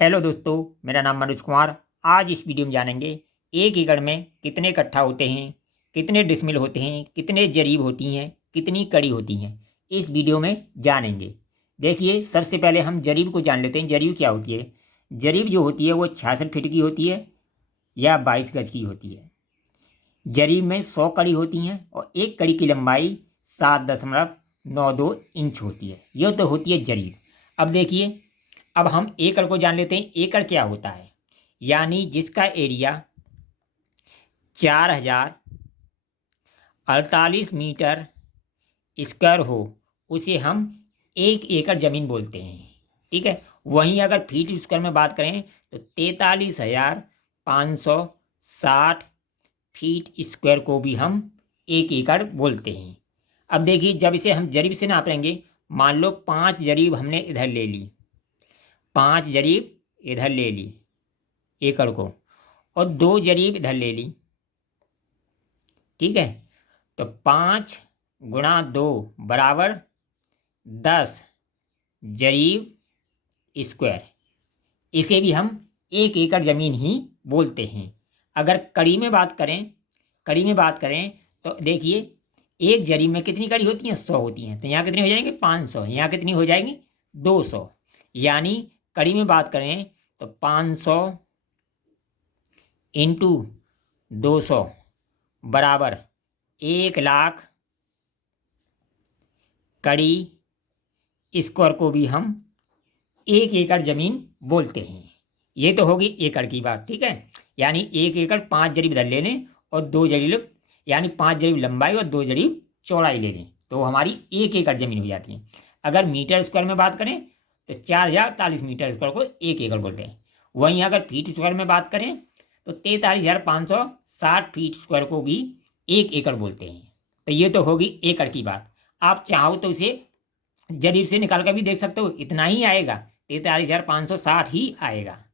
Hello दोस्तों, मेरा नाम मनोज कुमार। आज इस वीडियो में जानेंगे एक एकड़ में कितने कट्ठा होते हैं, कितने डिसमिल होते हैं, कितने जरीब होती हैं, कितनी कड़ी होती हैं। इस वीडियो में जानेंगे। देखिए, सबसे पहले हम जरीब को जान लेते हैं। जरीब क्या होती है? जरीब जो होती है वो 66 फीट की होती है या 22 गज की होती है। जरीब में 100 कड़ी होती हैं और एक कड़ी की लंबाई 7.92 इंच होती है। यह तो होती है जरीब। अब देखिए, अब हम एकड़ को जान लेते हैं। एकड़ क्या होता है? यानी जिसका एरिया 4048 मीटर स्क्वायर हो, उसे हम 1 एकड़ ज़मीन बोलते हैं। ठीक है। वहीं अगर फीट स्क्वायर में बात करें तो 43,560 फीट स्क्वायर को भी हम 1 एकड़ बोलते हैं। अब देखिए, जब इसे हम जरीब से नापेंगे, मान लो 5 जरीब हमने इधर ले ली, 5 जरीब इधर ले ली एकड़ को, और 2 जरीब इधर ले ली। ठीक है। तो 5 गुणा 2 बराबर 10 जरीब स्क्वायर। इसे भी हम 1 एकड़ ज़मीन ही बोलते हैं। अगर कड़ी में बात करें तो देखिए, एक जरीब में कितनी कड़ी होती हैं? 100 होती हैं। तो यहाँ कितनी हो जाएंगी? 500। यहाँ कितनी हो जाएंगी? 200। यानी कड़ी में बात करें तो 500 इंटू 200 बराबर 1,00,000 कड़ी स्क्वायर को भी हम 1 एकड़ ज़मीन बोलते हैं। ये तो होगी एकड़ की बात। ठीक है। यानी 1 एकड़ 5 जरीब इधर ले लें और 2 जरीब, यानी 5 जरीब लंबाई और 2 जरीब चौड़ाई ले लें तो हमारी 1 एकड़ ज़मीन हो जाती है। अगर मीटर स्क्वायर में बात करें तो 4048 मीटर स्क्वायर को 1 एकड़ बोलते हैं। वहीं अगर फीट स्क्वायर में बात करें तो 43,560 फीट स्क्वायर को भी 1 एकड़ बोलते हैं। तो ये तो होगी एकड़ की बात। आप चाहो तो इसे जरीब से निकाल कर भी देख सकते हो, इतना ही आएगा, 43,560 ही आएगा।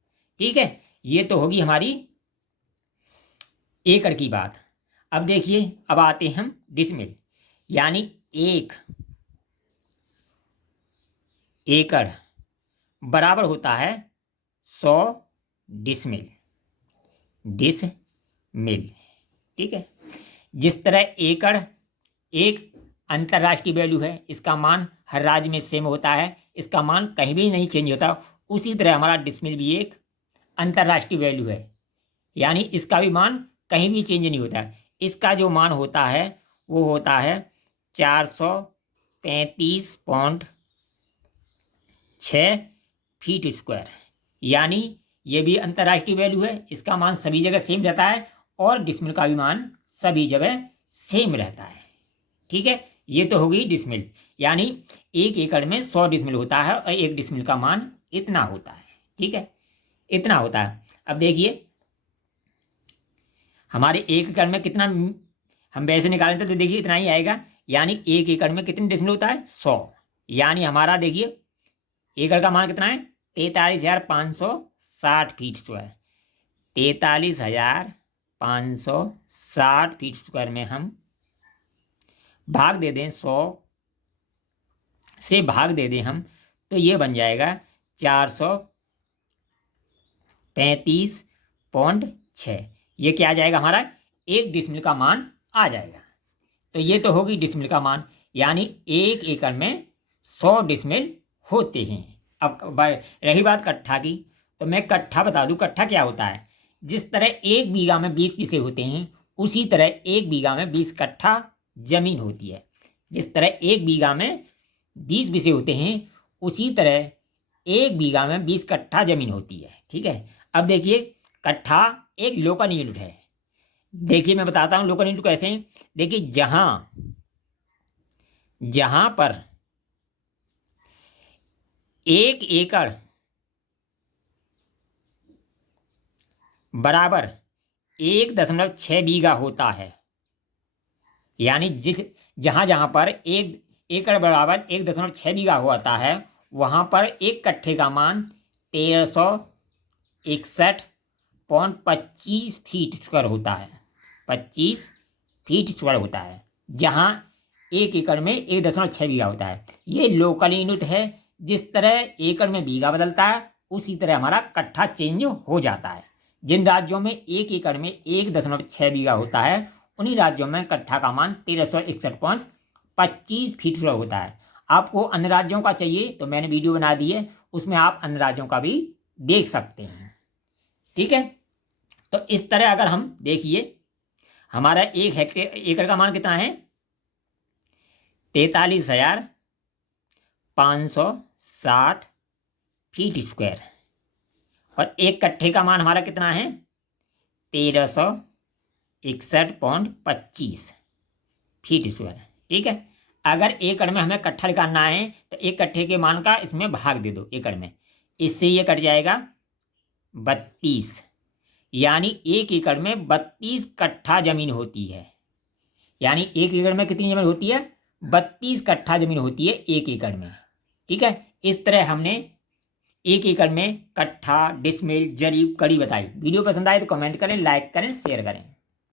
ठीक है। ये तो होगी हमारी एकड़ की बात। अब देखिए, अब आते हैं हम डिसमिल। यानी 1 एकड़ बराबर होता है 100 डिसमिल। ठीक है। जिस तरह एकड़ एक अंतर्राष्ट्रीय वैल्यू है, इसका मान हर राज्य में सेम होता है, इसका मान कहीं भी नहीं चेंज होता, उसी तरह हमारा डिसमिल भी एक अंतर्राष्ट्रीय वैल्यू है। यानी इसका भी मान कहीं भी चेंज नहीं होता है। इसका जो मान होता है वो होता है 435.6 फीट स्क्वायर। यानी ये भी अंतर्राष्ट्रीय वैल्यू है, इसका मान सभी जगह सेम रहता है और डिसमिल का भी मान सभी जगह सेम रहता है। ठीक है। ये तो होगी डिसमिल। यानी 1 एकड़ में 100 डिसमिल होता है और 1 डिसमिल का मान इतना होता है। ठीक है, इतना होता है। अब देखिए, हमारे 1 एकड़ में कितना, हम वैसे निकालें तो देखिए इतना ही आएगा। यानी 1 एकड़ में कितने डिसमिल होता है? 100। यानी हमारा देखिए एकड़ का मान कितना है? 43,560 फीट स्क्वायर। 43,560 फीट स्क्वायर में हम भाग दे दें, 100 से भाग दे दें हम, तो ये बन जाएगा 435.6। ये क्या आ जाएगा? हमारा 1 डिसमिल का मान आ जाएगा। तो ये तो होगी डिसमिल का मान। यानी 1 एकड़ में 100 डिसमिल होते हैं। अब रही बात कट्ठा की, तो मैं कट्ठा बता दूं, कट्ठा क्या होता है। जिस तरह 1 बीघा में 20 बीसे होते हैं, उसी तरह 1 बीघा में 20 कट्ठा जमीन होती है। जिस तरह 1 बीघा में 20 बीसे होते हैं, उसी तरह 1 बीघा में 20 कट्ठा जमीन होती है। ठीक है। अब देखिए, कट्ठा एक लोकल यूनिट है। देखिए, मैं बताता हूँ लोकल यूनिट कैसे हैं। देखिए, जहां पर 1 एकड़ बराबर 1.6 बीघा होता है, यानी जहां जहां पर 1 एकड़ बराबर 1.6 बीघा होता है, वहां पर 1 कट्ठे का मान 1361.25 फीट स्क्वायर होता है। 25 फीट स्क्वायर होता है, जहां 1 एकड़ में 1.6 बीघा होता है। ये लोकल यूनिट है। जिस तरह एकड़ में बीघा बदलता है, उसी तरह हमारा कट्ठा चेंज हो जाता है। जिन राज्यों में 1 एकड़ में 1.6 बीघा होता है, उन्हीं राज्यों में कट्ठा का मान 1361.25 फीट स्क्वायर होता है। आपको अन्य राज्यों का चाहिए तो मैंने वीडियो बना दी है, उसमें आप अन्य राज्यों का भी देख सकते हैं। ठीक है, तो इस तरह अगर हम देखिए हमारा 1 एकड़ का मान कितना है, 43,560 फीट स्क्वायर, और 1 कट्ठे का मान हमारा कितना है, 1361.25 फीट स्क्वायर। ठीक है, अगर एकड़ में हमें कट्ठा निकालना है तो 1 कट्ठे के मान का इसमें भाग दे दो एकड़ में, इससे ये कट जाएगा 32, यानी 1 एकड़ में 32 कट्ठा जमीन होती है। यानी 1 एकड़ में कितनी जमीन होती है, 32 कट्ठा जमीन होती है 1 एकड़ में। ठीक है, इस तरह हमने 1 एकड़ में कट्ठा, डिसमिल, जरीब, कड़ी बताई। वीडियो पसंद आए तो कमेंट करें, लाइक करें, शेयर करें।